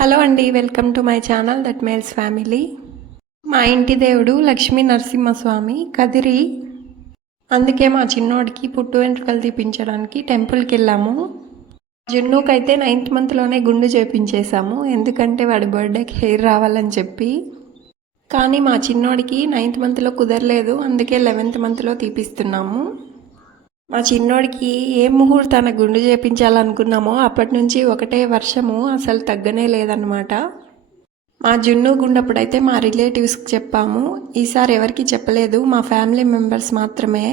Hello అండి, welcome to my channel that males family. మా ఇంటి దేవుడు లక్ష్మీ నరసింహస్వామి కదిరి. అందుకే మా చిన్నోడికి పుట్టు వెంట్రుకలు తీపించడానికి టెంపుల్కి వెళ్ళాము. జున్నుకైతే 9th మంత్లోనే గుండు చేపించేశాము, ఎందుకంటే వాడి బర్త్డేకి హెయిర్ రావాలని చెప్పి. కానీ మా చిన్నోడికి 9th మంత్లో కుదరలేదు, అందుకే 11th మంత్లో తీపిస్తున్నాము. మా చిన్నోడికి ఏ ముహూర్తాన గుండు చేపించాలనుకున్నామో అప్పటి నుంచి ఒకటే వర్షము, అసలు తగ్గనే లేదన్నమాట. మా జున్ను గుండప్పుడైతే మా రిలేటివ్స్కి చెప్పాము, ఈసారి ఎవరికి చెప్పలేదు, మా ఫ్యామిలీ మెంబర్స్ మాత్రమే.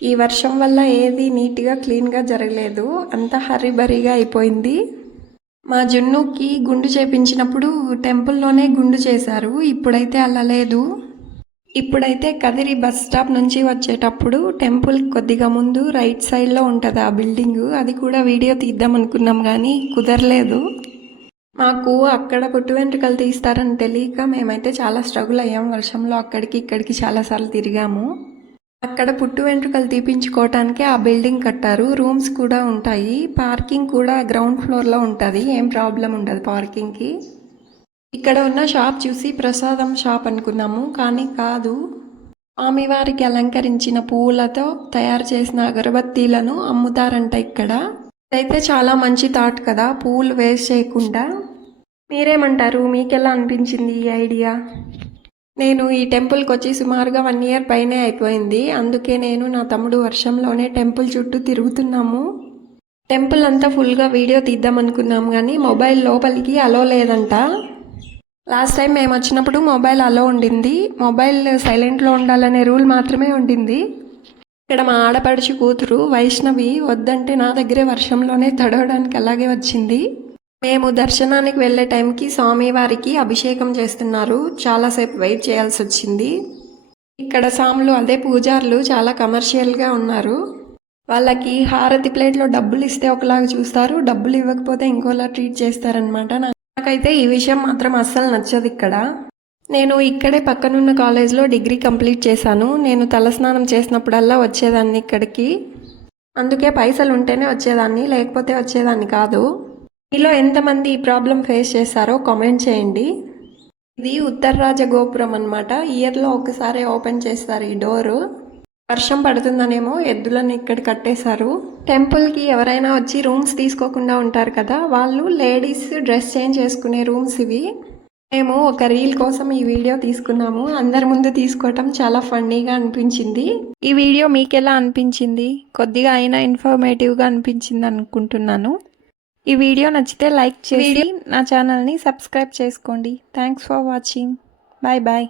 ఈ వర్షం వల్ల ఏది నీట్గా క్లీన్గా జరగలేదు, అంతా హరిబరిగా అయిపోయింది. మా జున్నుకి గుండు చేపించినప్పుడు టెంపుల్లోనే గుండు చేశారు, ఇప్పుడైతే అలా లేదు. ఇప్పుడైతే కదిరి బస్ స్టాప్ నుంచి వచ్చేటప్పుడు టెంపుల్ కొద్దిగా ముందు రైట్ సైడ్లో ఉంటుంది ఆ బిల్డింగు, అది కూడా వీడియో తీద్దాం అనుకున్నాం కానీ కుదరలేదు. మాకు అక్కడ పుట్టు వెంట్రుకలు తీస్తారని తెలియక మేమైతే చాలా స్ట్రగుల్ అయ్యాం. వర్షంలో అక్కడికి ఇక్కడికి చాలాసార్లు తిరిగాము. అక్కడ పుట్టు వెంట్రుకలు తీపించుకోవటానికి ఆ బిల్డింగ్ కట్టారు, రూమ్స్ కూడా ఉంటాయి, పార్కింగ్ కూడా గ్రౌండ్ ఫ్లోర్లో ఉంటుంది, ఏం ప్రాబ్లం ఉండదు పార్కింగ్కి. ఇక్కడ ఉన్న షాప్ చూసి ప్రసాదం షాప్ అనుకున్నాము, కానీ కాదు, స్వామివారికి అలంకరించిన పువ్వులతో తయారు చేసిన అగరబత్తీలను అమ్ముతారంట ఇక్కడ. అయితే చాలా మంచి థాట్ కదా, పువ్వులు వేస్ట్ చేయకుండా. మీరేమంటారు, మీకెలా అనిపించింది ఈ ఐడియా? నేను ఈ టెంపుల్కి వచ్చి సుమారుగా 1 year పైనే అయిపోయింది, అందుకే నేను నా తమ్ముడు వర్షంలోనే టెంపుల్ చుట్టూ తిరుగుతున్నాము. టెంపుల్ అంతా ఫుల్గా వీడియో తీద్దాం అనుకున్నాం కానీ మొబైల్ లోపలికి అలో లేదంట. లాస్ట్ టైం మేము వచ్చినప్పుడు మొబైల్ అలో ఉండింది, మొబైల్ సైలెంట్లో ఉండాలనే రూల్ మాత్రమే ఉండింది. ఇక్కడ మా ఆడపడుచు కూతురు వైష్ణవి వద్దంటే నా దగ్గరే వర్షంలోనే తడవడానికి అలాగే వచ్చింది. మేము దర్శనానికి వెళ్ళే టైంకి స్వామివారికి అభిషేకం చేస్తున్నారు, చాలాసేపు వెయిట్ చేయాల్సి వచ్చింది. ఇక్కడ సాములు అదే పూజారులు చాలా కమర్షియల్గా ఉన్నారు. వాళ్ళకి హారతి ప్లేట్లో డబ్బులు ఇస్తే ఒకలాగా చూస్తారు, డబ్బులు ఇవ్వకపోతే ఇంకోలా ట్రీట్ చేస్తారనమాట. నాకైతే ఈ విషయం మాత్రం అస్సలు నచ్చదు ఇక్కడ. నేను ఇక్కడే పక్కనున్న కాలేజ్లో డిగ్రీ కంప్లీట్ చేశాను. నేను తలస్నానం చేసినప్పుడల్లా వచ్చేదాన్ని ఇక్కడికి, అందుకే పైసలు ఉంటేనే వచ్చేదాన్ని, లేకపోతే వచ్చేదాన్ని కాదు. మీలో ఎంతమంది ఈ ప్రాబ్లం ఫేస్ చేశారో కామెంట్ చేయండి. ఇది ఉత్తరరాజ గోపురం అనమాట, ఇయర్లో ఒకసారి ఓపెన్ చేస్తారు ఈ డోరు. వర్షం పడుతుందనేమో ఎద్దులను ఇక్కడ కట్టేశారు. టెంపుల్కి ఎవరైనా వచ్చి రూమ్స్ తీసుకోకుండా ఉంటారు కదా, వాళ్ళు లేడీస్ డ్రెస్ చేంజ్ చేసుకునే రూమ్స్ ఇవి. మేము ఒక రీల్ కోసం ఈ వీడియో తీసుకున్నాము, అందరి ముందు తీసుకోవటం చాలా ఫన్నీగా అనిపించింది. ఈ వీడియో మీకు ఎలా అనిపించింది? కొద్దిగా అయినా ఇన్ఫర్మేటివ్గా అనిపించింది అనుకుంటున్నాను. ఈ వీడియో నచ్చితే లైక్ చేసి నా ఛానల్ని సబ్స్క్రైబ్ చేసుకోండి. Thanks for watching. Bye bye.